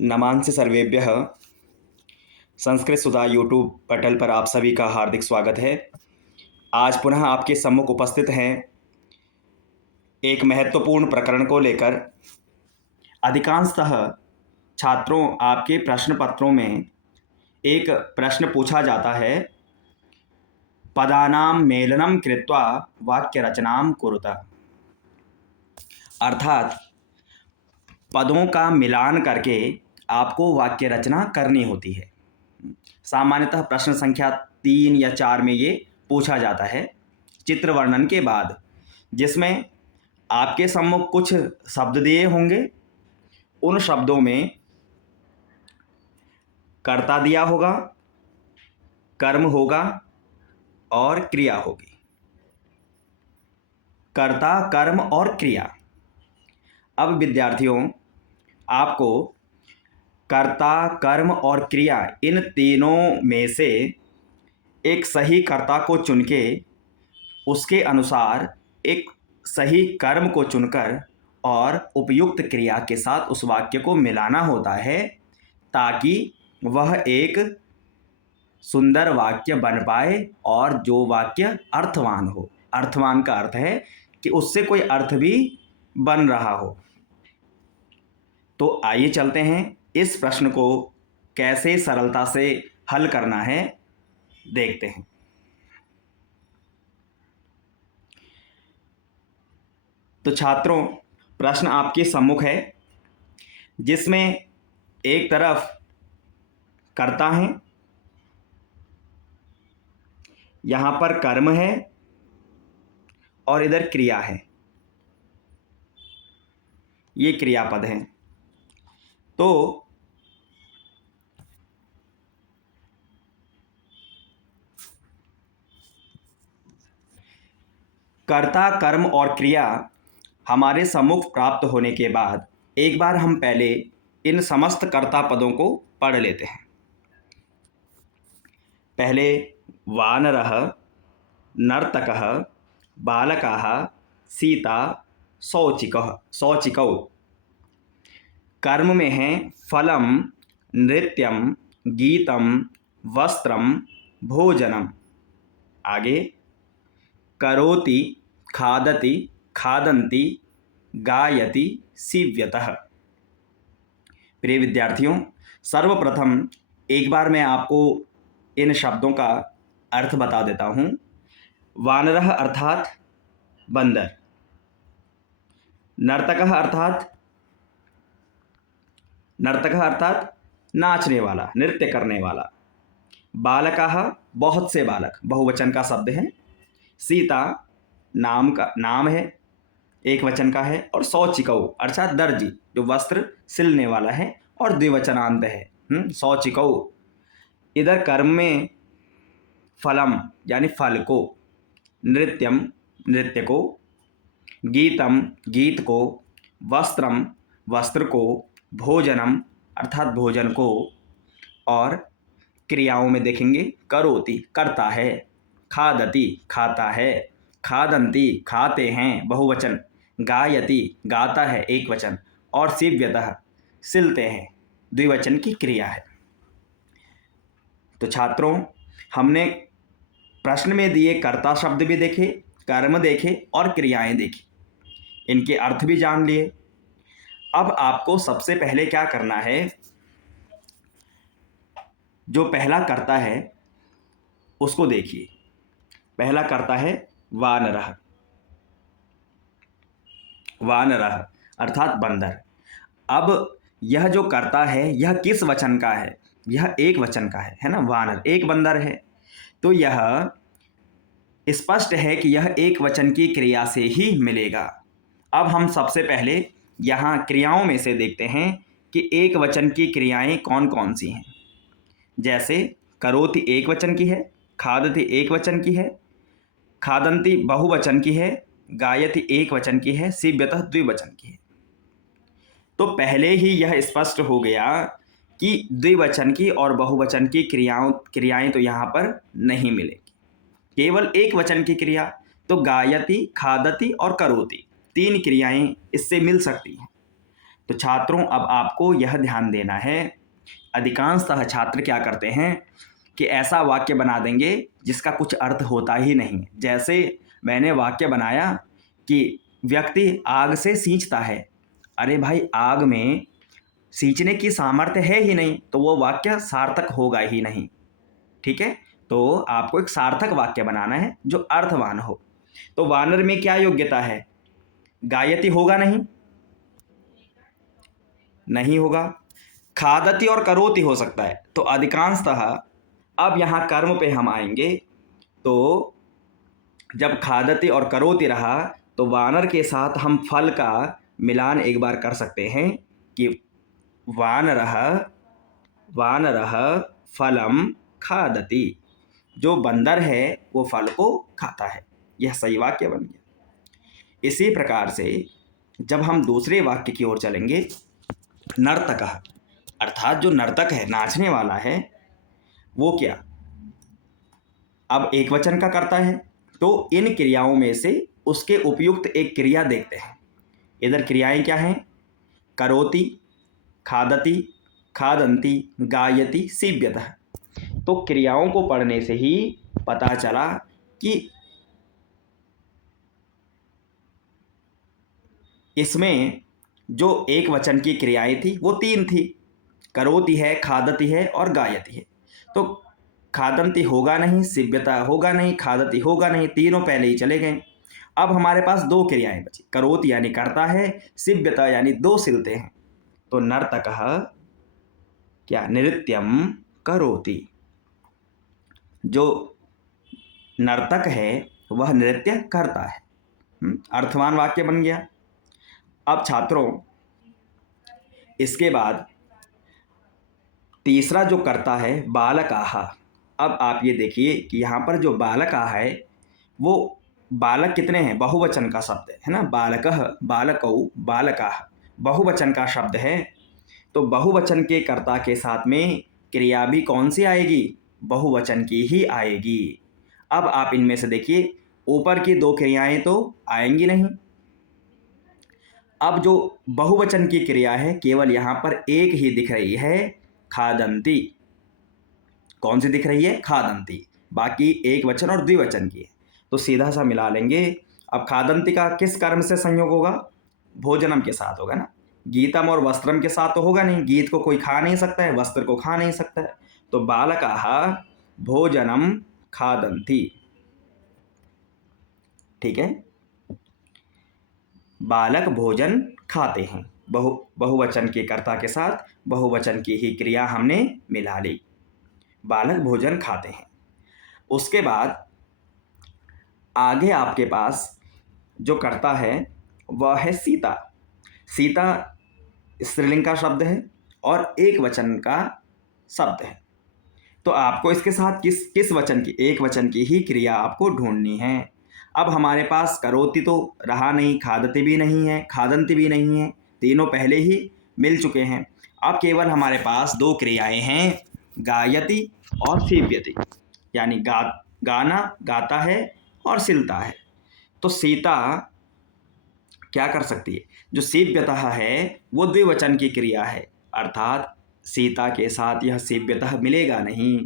नमांसि सर्वेभ्यः। संस्कृत सुधा यूट्यूब पटल पर आप सभी का हार्दिक स्वागत है। आज पुनः आपके सम्मुख उपस्थित हैं एक महत्वपूर्ण प्रकरण को लेकर। अधिकांशतः छात्रों आपके प्रश्न पत्रों में एक प्रश्न पूछा जाता है, पदानां मेलनं कृत्वा वाक्य रचनां कुरुतः। अर्थात पदों का मिलान करके आपको वाक्य रचना करनी होती है। सामान्यतः प्रश्न संख्या 3 या 4 में ये पूछा जाता है चित्र वर्णन के बाद, जिसमें आपके सम्मुख कुछ शब्द दिए होंगे। उन शब्दों में कर्ता दिया होगा, कर्म होगा और क्रिया होगी। कर्ता, कर्म और क्रिया। अब विद्यार्थियों, आपको कर्ता, कर्म और क्रिया इन तीनों में से एक सही कर्ता को चुन के उसके अनुसार एक सही कर्म को चुनकर और उपयुक्त क्रिया के साथ उस वाक्य को मिलाना होता है, ताकि वह एक सुंदर वाक्य बन पाए और जो वाक्य अर्थवान हो। अर्थवान का अर्थ है कि उससे कोई अर्थ भी बन रहा हो। तो आइए चलते हैं, इस प्रश्न को कैसे सरलता से हल करना है देखते हैं। तो छात्रों, प्रश्न आपके सम्मुख है, जिसमें एक तरफ कर्ता है, यहाँ पर कर्म है और इधर क्रिया है। ये क्रियापद हैं। तो कर्ता, कर्म और क्रिया हमारे सम्मुख प्राप्त होने के बाद एक बार हम पहले इन समस्त कर्ता पदों को पढ़ लेते हैं। पहले वानरः, नर्तकः, बालकाः, सीता, शौचिकौ। कर्म में हैं फलम, नृत्यम, गीतम, वस्त्रम, भोजनम। आगे करोति, खादति, खादन्ति, गायति, सीव्यतः। प्रिय विद्यार्थियों, सर्वप्रथम एक बार मैं आपको इन शब्दों का अर्थ बता देता हूँ। वानरः अर्थात बंदर, नर्तकः अर्थात नाचने वाला, नृत्य करने वाला। बालकाः बहुत से बालक, बहुवचन का शब्द है। सीता नाम है, एक वचन का है। और शौचिकौ अर्थात दर्जी, जो वस्त्र सिलने वाला है और द्विवचनांत है। शौचिकौ। इधर कर्म में फलम यानी फल को, नृत्यम नृत्य को, गीतम गीत को, वस्त्रम वस्त्र को, भोजनम अर्थात भोजन को, और क्रियाओं में देखेंगे करोति करता है, खादति खाता है, खादन्ति खाते हैं बहुवचन, गायति गाता है एक वचन, और सीव्यतः सिलते हैं द्विवचन की क्रिया है। तो छात्रों, हमने प्रश्न में दिए कर्ता शब्द भी देखे, कर्म देखे और क्रियाएं देखी, इनके अर्थ भी जान लिए। अब आपको सबसे पहले क्या करना है, जो पहला कर्ता है उसको देखिए। पहला कर्ता है वानरः। वानरः अर्थात बंदर। अब यह जो कर्ता है यह किस वचन का है? यह एक वचन का है ना। वानर एक बंदर है, तो यह स्पष्ट है कि यह एक वचन की क्रिया से ही मिलेगा। अब हम सबसे पहले यहाँ क्रियाओं में से देखते हैं कि एक वचन की क्रियाएं कौन कौन सी हैं। जैसे करोति एक वचन की है, खादति एक वचन की है, खादन्ति बहुवचन की है, गायति एक वचन की है, सीव्यतः द्विवचन की है। तो पहले ही यह स्पष्ट हो गया कि द्विवचन की और बहुवचन की क्रियाएं तो यहाँ पर नहीं मिलेगी, केवल एक वचन की क्रिया। तो गायति, खादति और करोति 3 क्रियाएं इससे मिल सकती हैं। तो छात्रों अब आपको यह ध्यान देना है, अधिकांशतः छात्र क्या करते हैं कि ऐसा वाक्य बना देंगे जिसका कुछ अर्थ होता ही नहीं। जैसे मैंने वाक्य बनाया कि व्यक्ति आग से सींचता है। अरे भाई, आग में सींचने की सामर्थ्य है ही नहीं, तो वो वाक्य सार्थक होगा ही नहीं। ठीक है, तो आपको एक सार्थक वाक्य बनाना है जो अर्थवान हो। तो वानर में क्या योग्यता है? गायति होगा नहीं, नहीं होगा। खादति और करोति हो सकता है। तो अधिकांशतः अब यहाँ कर्म पे हम आएंगे। तो जब खादति और करोति रहा तो वानर के साथ हम फल का मिलान एक बार कर सकते हैं कि वानरः वानरः फलम खादति। जो बंदर है वो फल को खाता है। यह सही वाक्य बन गया। इसी प्रकार से जब हम दूसरे वाक्य की ओर चलेंगे, नर्तकः, अर्थात जो नर्तक है, नाचने वाला है, वो क्या? अब एक वचन का करता है, तो इन क्रियाओं में से उसके उपयुक्त एक क्रिया देखते हैं। इधर क्रियाएं क्या हैं? करोति, खादति, खादन्ति, गायति, सीव्यतः। तो क्रियाओं को पढ़ने से ही पता चला कि इसमें जो एक वचन की क्रियाएं थी वो 3 थी, करोति है, खादति है और गायति है। तो खादन्ति होगा नहीं, सीव्यता होगा नहीं, खादति होगा नहीं, तीनों पहले ही चले गए। अब हमारे पास 2 क्रियाएं बची, करोति यानी करता है, सीव्यता यानी 2 सिलते हैं। तो नर्तकः क्या? नृत्यम करोति। जो नर्तक है वह नृत्य करता है। अर्थवान वाक्य बन गया। अब छात्रों, इसके बाद तीसरा जो करता है बालकाः। अब आप ये देखिए कि यहाँ पर जो बालकाः है वो बालक कितने हैं? बहुवचन का शब्द है ना। बालकः, बालकौ, बालकाः बहुवचन का शब्द है। तो बहुवचन के कर्ता के साथ में क्रिया भी कौन सी आएगी? बहुवचन की ही आएगी। अब आप इनमें से देखिए, ऊपर की 2 क्रियाएं तो आएंगी नहीं। अब जो बहुवचन की क्रिया है केवल यहाँ पर एक ही दिख रही है, खादन्ति। कौन सी दिख रही है? खादन्ति। बाकी एक वचन और द्विवचन की है। तो सीधा सा मिला लेंगे। अब खादन्ति का किस कर्म से संयोग होगा? भोजनम के साथ होगा ना। गीतम और वस्त्रम के साथ तो होगा नहीं, गीत को कोई खा नहीं सकता है, वस्त्र को खा नहीं सकता है। तो बालकाः भोजनम खादन्ति। ठीक है, बालक भोजन खाते हैं। बहुवचन के कर्ता के साथ बहुवचन की ही क्रिया हमने मिला ली। बालक भोजन खाते हैं। उसके बाद आगे आपके पास जो कर्ता है वह है सीता। सीता स्त्रीलिंग का शब्द है और एक वचन का शब्द है। तो आपको इसके साथ किस वचन की? एक वचन की ही क्रिया आपको ढूंढनी है। अब हमारे पास करोति तो रहा नहीं, खादति भी नहीं है, खादन्ति भी नहीं है, तीनों पहले ही मिल चुके हैं। अब केवल हमारे पास 2 क्रियाएं हैं, गायति और सीव्यति। यानी गाना, गाता है और सिलता है। तो सीता क्या कर सकती है? जो सीव्यतः है वो द्विवचन की क्रिया है, अर्थात सीता के साथ यह सीव्यतः मिलेगा नहीं।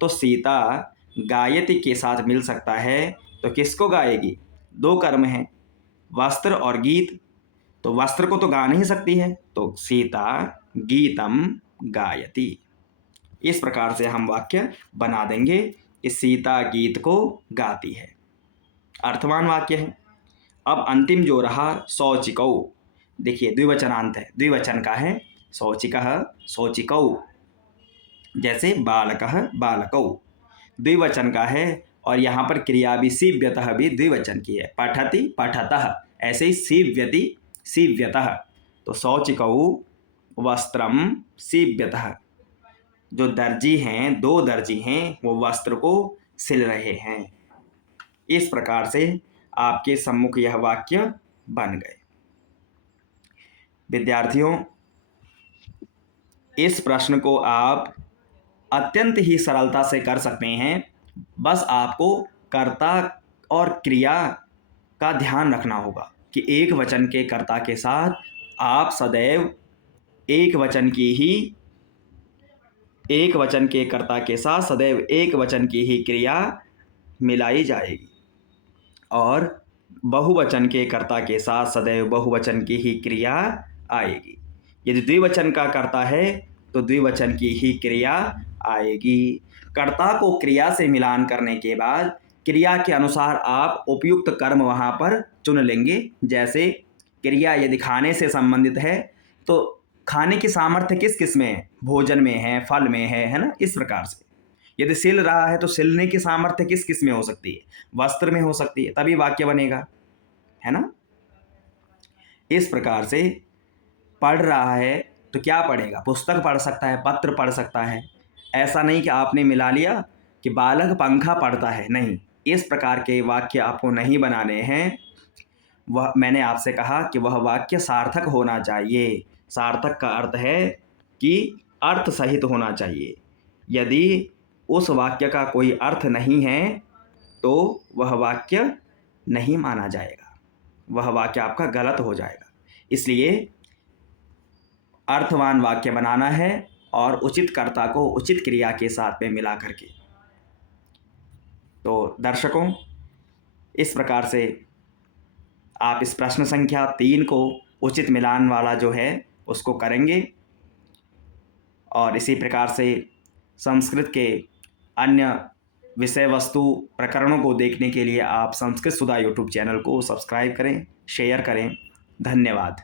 तो सीता गायति के साथ मिल सकता है। तो किसको गाएगी? 2 कर्म हैं, वस्त्र और गीत। तो वस्त्र को तो गा नहीं सकती है, तो सीता गीतम गायति। इस प्रकार से हम वाक्य बना देंगे कि सीता गीत को गाती है। अर्थवान वाक्य है। अब अंतिम जो रहा शौचिकौ। देखिए द्विवचनांत है, द्विवचन का है। शौचिकः, शौचिकौ। जैसे बालकः, बालकौ द्विवचन का है और यहाँ पर क्रिया भी सीव्यतः भी द्विवचन की है। पठति, पठतः। ऐसे ही सीव्यति, सीव्यतः। तो शौचिकौ वस्त्रम सीव्यतः। जो दर्जी हैं, 2 दर्जी हैं, वो वस्त्र को सिल रहे हैं। इस प्रकार से आपके सम्मुख यह वाक्य बन गए। विद्यार्थियों, इस प्रश्न को आप अत्यंत ही सरलता से कर सकते हैं। बस आपको कर्ता और क्रिया का ध्यान रखना होगा कि एक वचन के कर्ता के साथ आप सदैव एक वचन के कर्ता के साथ सदैव एक वचन की ही क्रिया मिलाई जाएगी और बहुवचन के कर्ता के साथ सदैव बहुवचन की ही क्रिया आएगी। यदि द्विवचन का कर्ता है तो द्विवचन की ही क्रिया आएगी। कर्ता को क्रिया से मिलान करने के बाद क्रिया के अनुसार आप उपयुक्त कर्म वहाँ पर चुन लेंगे। जैसे क्रिया यदि खाने से संबंधित है तो खाने की सामर्थ्य किस किस में है? भोजन में है, फल में है ना? इस प्रकार से यदि सिल रहा है तो सिलने की सामर्थ्य किस किस में हो सकती है? वस्त्र में हो सकती है, तभी वाक्य बनेगा, है ना? इस प्रकार से पढ़ रहा है तो क्या पढ़ेगा? पुस्तक पढ़ सकता है, पत्र पढ़ सकता है। ऐसा नहीं कि आपने मिला लिया कि बालक पंखा पढ़ता है, नहीं। इस प्रकार के वाक्य आपको नहीं बनाने हैं। वह मैंने आपसे कहा कि वह वाक्य सार्थक होना चाहिए। सार्थक का अर्थ है कि अर्थ सहित होना चाहिए। यदि उस वाक्य का कोई अर्थ नहीं है तो वह वाक्य नहीं माना जाएगा, वह वाक्य आपका गलत हो जाएगा। इसलिए अर्थवान वाक्य बनाना है और उचित कर्ता को उचित क्रिया के साथ में मिला करके। तो दर्शकों, इस प्रकार से आप इस प्रश्न संख्या 3 को उचित मिलान वाला जो है उसको करेंगे और इसी प्रकार से संस्कृत के अन्य विषय वस्तु प्रकरणों को देखने के लिए आप संस्कृत सुधा यूट्यूब चैनल को सब्सक्राइब करें, शेयर करें। धन्यवाद।